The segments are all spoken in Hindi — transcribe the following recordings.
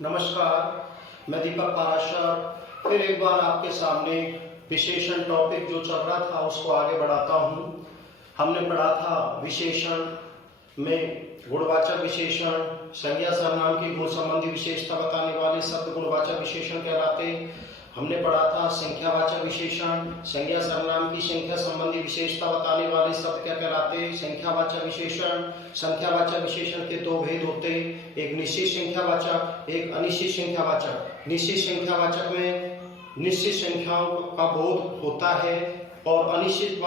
नमस्कार, मैं दीपक पाराशर फिर एक बार आपके सामने विशेषण टॉपिक जो चल रहा था उसको आगे बढ़ाता हूँ। हमने पढ़ा था विशेषण में गुणवाचक विशेषण, संज्ञा सर्वनाम की गुण संबंधी विशेषता बताने वाले शब्द गुणवाचक विशेषण कहलाते। हमने पढ़ा था संख्यावाचक विशेषण, संज्ञा सर्वनाम की संख्या संबंधी विशेषता बताने वाले शब्द क्या कहलाते, संख्यावाचक विशेषण। संख्यावाचक विशेषण के दो भेद होते, एक निश्चित संख्यावाचक, एक अनिश्चित संख्यावाचक। निश्चित संख्यावाचक में निश्चित संख्याओं का बोध होता है और अनिश्चित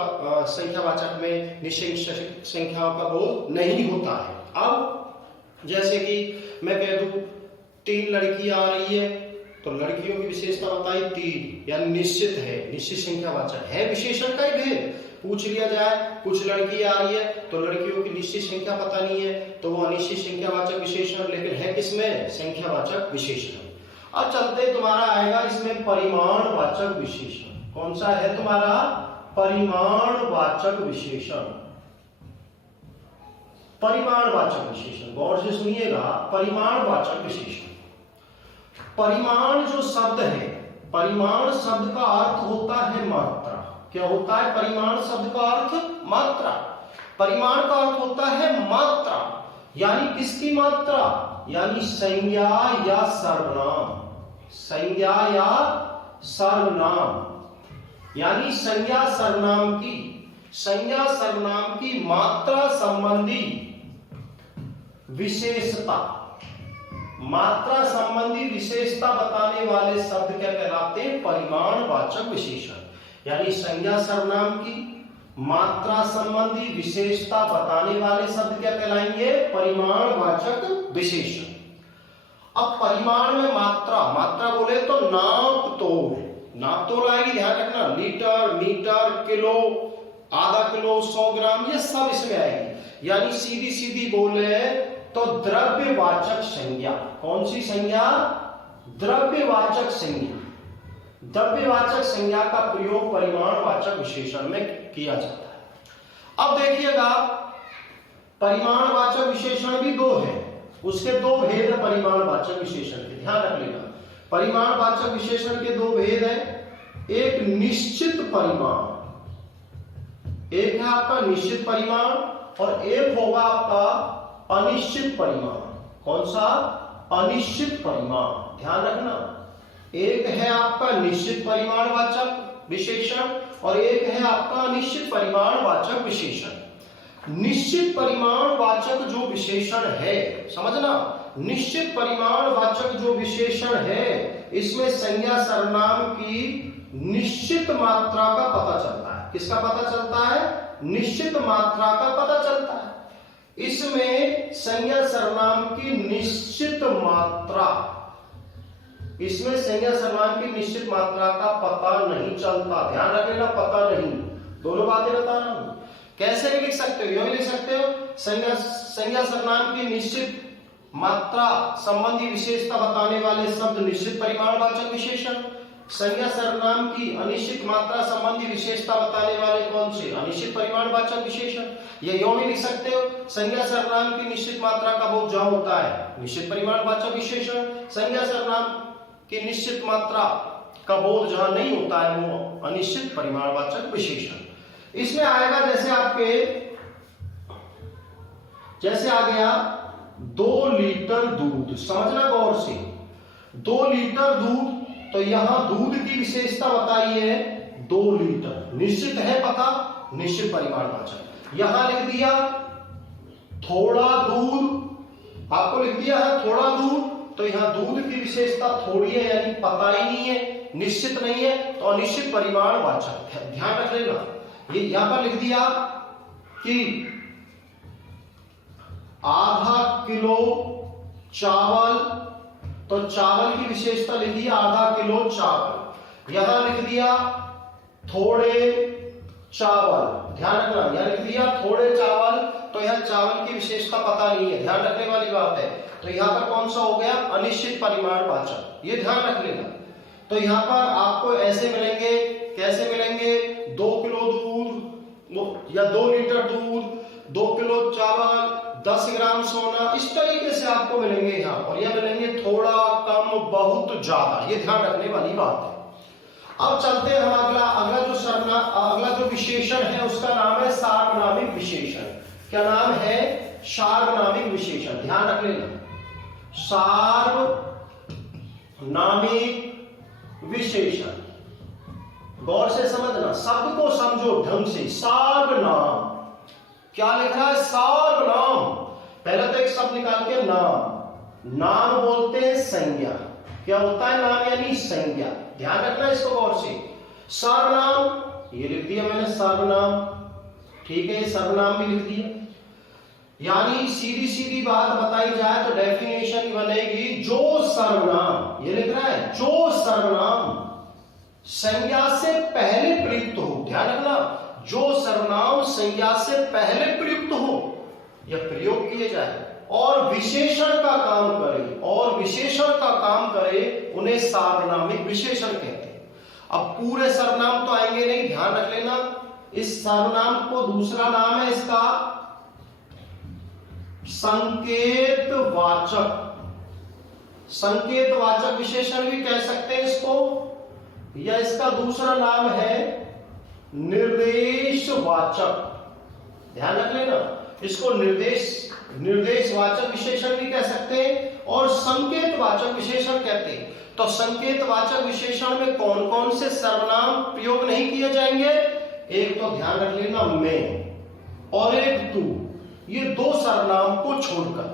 संख्यावाचक में निश्चित संख्याओं का बोध नहीं होता है। अब जैसे कि मैं कह दूं 3 लड़कियां आ रही है तो लड़कियों की विशेषता बताई 3, यानी निश्चित है, निश्चित संख्यावाचक है, विशेषण का ही भेद। पूछ लिया जाए कुछ लड़की आ रही है तो लड़कियों की निश्चित संख्या पता नहीं है तो वो अनिश्चित संख्यावाचक विशेषण, लेकिन है किसमें, संख्यावाचक विशेषण। अब चलते तुम्हारा आएगा इसमें परिमाणवाचक विशेषण। कौन सा है तुम्हारा, परिमाणवाचक विशेषण। परिमाणवाचक विशेषण गौर से सुनिएगा, परिमाणवाचक विशेषण। परिमाण जो शब्द है, परिमाण शब्द का अर्थ होता है मात्रा। क्या होता है परिमाण शब्द का अर्थ, मात्रा। परिमाण का अर्थ होता है मात्रा, यानी किसकी मात्रा, यानी संज्ञा या सर्वनाम। संज्ञा या सर्वनाम, यानी संज्ञा सर्वनाम की, संज्ञा सर्वनाम की मात्रा संबंधी विशेषता, मात्रा संबंधी विशेषता बताने वाले शब्द क्या कहलाते हैं, परिमाणवाचक विशेषण। यानी संज्ञा सर्वनाम की मात्रा संबंधी विशेषता बताने वाले शब्द क्या कहलाएंगे, परिमाणवाचक विशेषण। अब परिमाण में मात्रा, मात्रा बोले तो नाप तोल, नाप तोल आएगी, ध्यान रखना। लीटर, मीटर, किलो, आधा किलो, 100 ग्राम, ये सब इसमें आएगी। यानी सीधी सीधी बोले तो द्रव्यवाचक संज्ञा। कौन सी संज्ञा, द्रव्यवाचक संज्ञा। द्रव्यवाचक संज्ञा का प्रयोग परिमाणवाचक विशेषण में किया जाता है। अब देखिएगा परिमाणवाचक विशेषण भी दो है, उसके दो भेद है परिमाणवाचक विशेषण के, ध्यान रख लेना। परिमाणवाचक विशेषण के दो भेद है, एक निश्चित परिमाण, एक है आपका निश्चित परिमाण और एक होगा आपका अनिश्चित परिमाण। कौन सा, अनिश्चित परिमाण, ध्यान रखना। एक है आपका निश्चित परिमाणवाचक विशेषण और एक है आपका अनिश्चित परिमाणवाचक विशेषण। निश्चित परिमाणवाचक जो विशेषण है, समझना, निश्चित परिमाणवाचक जो विशेषण है इसमें संज्ञा सर्वनाम की निश्चित मात्रा का पता चलता है। किसका पता चलता है, निश्चित मात्रा का पता चलता है। इसमें संज्ञा सर्वनाम की निश्चित मात्रा, इसमें संज्ञा सर्वनाम की निश्चित मात्रा का पता नहीं चलता, ध्यान रखना, पता नहीं। दोनों बातें बता रहा हूं। कैसे भी लिख सकते हो, यूं लिख सकते हो, संज्ञा सर्वनाम की निश्चित मात्रा संबंधी विशेषता बताने वाले शब्द निश्चित परिमाणवाचक विशेषण। संज्ञा सर्वनाम की अनिश्चित मात्रा संबंधी विशेषता बताने वाले कौन से, अनिश्चित परिमाणवाचक विशेषण। ये यूं भी लिख सकते हो, संज्ञा सर्वनाम की निश्चित मात्रा का बोध जहां होता है, निश्चित परिमाणवाचक विशेषण। संज्ञा सर्वनाम की निश्चित मात्रा का बोध जहां नहीं होता है वो अनिश्चित परिमाणवाचक विशेषण। इसमें आएगा जैसे आपके, जैसे आ गया 2 लीटर दूध, समझना गौर से, 2 लीटर दूध, तो यहां दूध की विशेषता बताई है 2 लीटर, निश्चित है पता, निश्चित परिमाणवाचक। यहां लिख दिया थोड़ा दूध, आपको लिख दिया है थोड़ा दूध, तो यहां दूध की विशेषता थोड़ी है यानी पता ही नहीं है, निश्चित नहीं है, तो अनिश्चित परिमाणवाचक, ध्यान रख लेना। ये यहां पर लिख दिया कि आधा किलो चावल, तो चावल की विशेषता लिख दिया आधा किलो चावल। यहां लिख दिया थोड़े चावल, ध्यान रखना, यहां लिख दिया थोड़े चावल, तो यहां चावल की विशेषता पता नहीं है, ध्यान रखने वाली बात है। तो यहां पर कौन सा हो गया, अनिश्चित परिमाणवाचक, ये ध्यान रख लेना। तो यहां पर आपको ऐसे मिलेंगे, कैसे मिलेंगे, 2 किलो दूध या 2 लीटर दूध, 2 किलो चावल, 10 ग्राम सोना, इस तरीके से आपको मिलेंगे यहाँ। और यह मिलेंगे थोड़ा, हो बहुत ज्यादा, ये ध्यान रखने वाली बात है। अब चलते हैं हम अगला जो विशेषण है उसका नाम है सार्वनामिक विशेषण। क्या नाम है? सार्वनामिक विशेषण। ध्यान रख लेना, सार्वनामिक विशेषण। गौर से समझना, शब्द को समझो ढंग से। सार्वनाम, क्या लिख रहा है? सार्वनाम। पहले तो एक शब्द निकाल के नाम। नाम बोलते हैं संज्ञा। क्या होता है नाम? यानी संज्ञा। ध्यान रखना इसको गौर से। सर्वनाम ये लिख दिया मैंने, सर्वनाम, ठीक है, ये सर्वनाम भी लिख दिया। यानी सीधी सीधी बात बताई जाए तो डेफिनेशन बनेगी, जो सर्वनाम, ये लिख रहा है, जो सर्वनाम संज्ञा से पहले प्रयुक्त हो। ध्यान रखना, जो सर्वनाम संज्ञा से पहले प्रयुक्त हो या प्रयोग किए जाए और विशेषण का काम करे, और विशेषण का काम करे, उन्हें सार्वनामिक विशेषण कहते हैं। अब पूरे सर्वनाम तो आएंगे नहीं, ध्यान रख लेना। इस सर्वनाम को दूसरा नाम है इसका संकेतवाचक। संकेतवाचक विशेषण भी कह सकते हैं इसको, या इसका दूसरा नाम है निर्देशवाचक। ध्यान रख लेना, इसको निर्देशवाचक विशेषण भी कह सकते हैं और संकेतवाचक विशेषण कहते हैं। तो संकेतवाचक विशेषण में कौन कौन से सर्वनाम प्रयोग नहीं किए जाएंगे? एक तो ध्यान रख लेना, मैं, और एक तू। ये दो सर्वनाम को छोड़कर,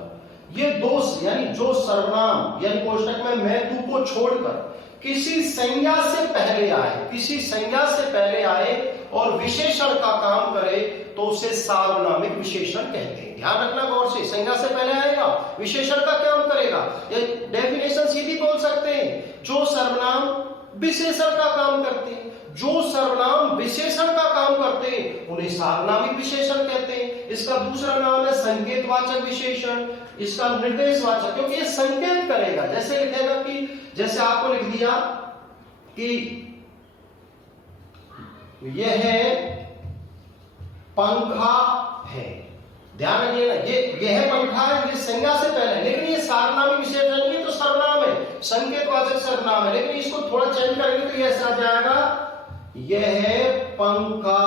ये दो यानी जो सर्वनाम यानी कोष्टक में मैं तू को छोड़कर किसी संज्ञा से पहले आए, किसी संज्ञा से पहले आए और विशेषण का काम करे तो उसे सार्वनामिक विशेषण कहते हैं। ध्यान रखना गौर से, संज्ञा से पहले आएगा, विशेषण का काम करेगा। ये डेफिनेशन सीधी बोल सकते हैं, जो सर्वनाम विशेषण का काम करते हैं, जो सर्वनाम विशेषण का काम करते हैं उन्हें सार्वनामिक विशेषण कहते हैं। इसका दूसरा नाम है संकेतवाचक विशेषण, इसका निर्देशवाचक, क्योंकि ये संकेत करेगा। जैसे लिखेगा कि, जैसे आपको लिख दिया कि यह पंखा है। ध्यान रखिएगा, यह पंखा है, ये संज्ञा से पहले, लेकिन ये सार्वनामिक विशेषण नहीं है तो सर्वनाम है, संकेतवाचक सर्वनाम है। लेकिन इसको थोड़ा चेंज करेंगे तो ये ऐसा आ जाएगा, यह पंखा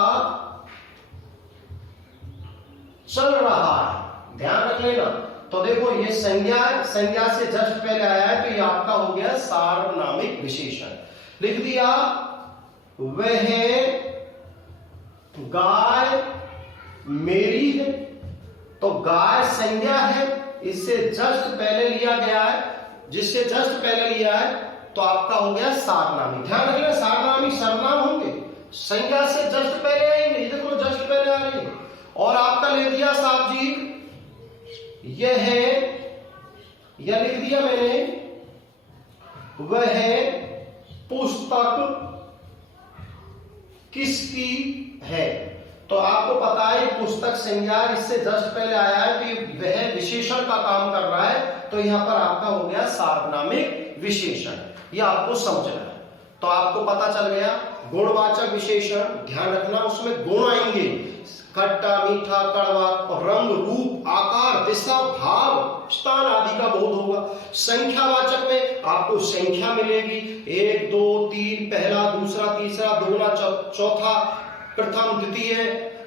चल रहा है। ध्यान रख लेना। तो देखो ये संज्ञा से जस्ट पहले आया है तो ये आपका हो गया सार्वनामिक विशेषण। लिख दिया, वह गाय मेरी है। तो गाय संज्ञा है, इससे जस्ट पहले लिया गया है, जिससे जस्ट पहले लिया है तो आपका हो गया सार्वनामिक। ध्यान रखिएगा, सार्वनामिक सर्वनाम होंगे, संज्ञा से जस्ट पहले आएंगे। ये देखो जस्ट पहले आ रही है। और आपका ले दिया साहब जी, यह है, यह लिख दिया मैंने, वह पुस्तक किसकी है। तो आपको पता है पुस्तक संज्ञा, इससे जस्ट पहले आया है कि वह विशेषण का काम कर रहा है, तो यहां पर आपका हो गया सार्वनामिक विशेषण। ये आपको समझना है। तो आपको पता चल गया गुणवाचक विशेषण। ध्यान रखना, उसमें गुण आएंगे, खट्टा, मीठा, कड़वा, रंग, रूप, आकार, दिशा, भाव, स्थान आदि का बोध होगा। संख्यावाचक में आपको संख्या मिलेगी, 1 2 3, पहला, दूसरा, तीसरा, दोगुना, चौथा, प्रथम, द्वितीय,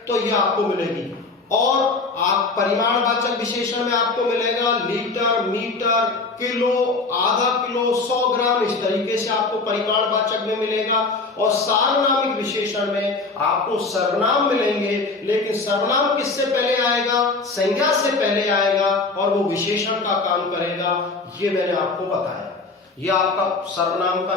तो ये आपको मिलेगी। और आप परिमाणवाचक विशेषण में आपको मिलेगा लीटर, मीटर, किलो, आधा किलो, 100 ग्राम, इस तरीके से आपको परिमाणवाचक में मिलेगा। और सार्वनामिक विशेषण में आपको सर्वनाम मिलेंगे, लेकिन सर्वनाम किससे पहले आएगा? संज्ञा से पहले आएगा और वो विशेषण का काम करेगा। ये मैंने आपको बताया। ये आपका सर्वनाम का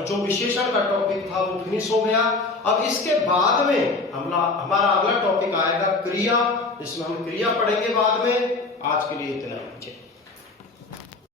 जो विशेषण का टॉपिक था वो फिनिश हो गया। अब इसके बाद में हमारा अगला टॉपिक आएगा क्रिया, इसमें हम क्रिया पढ़ेंगे बाद में। आज के लिए इतना ही।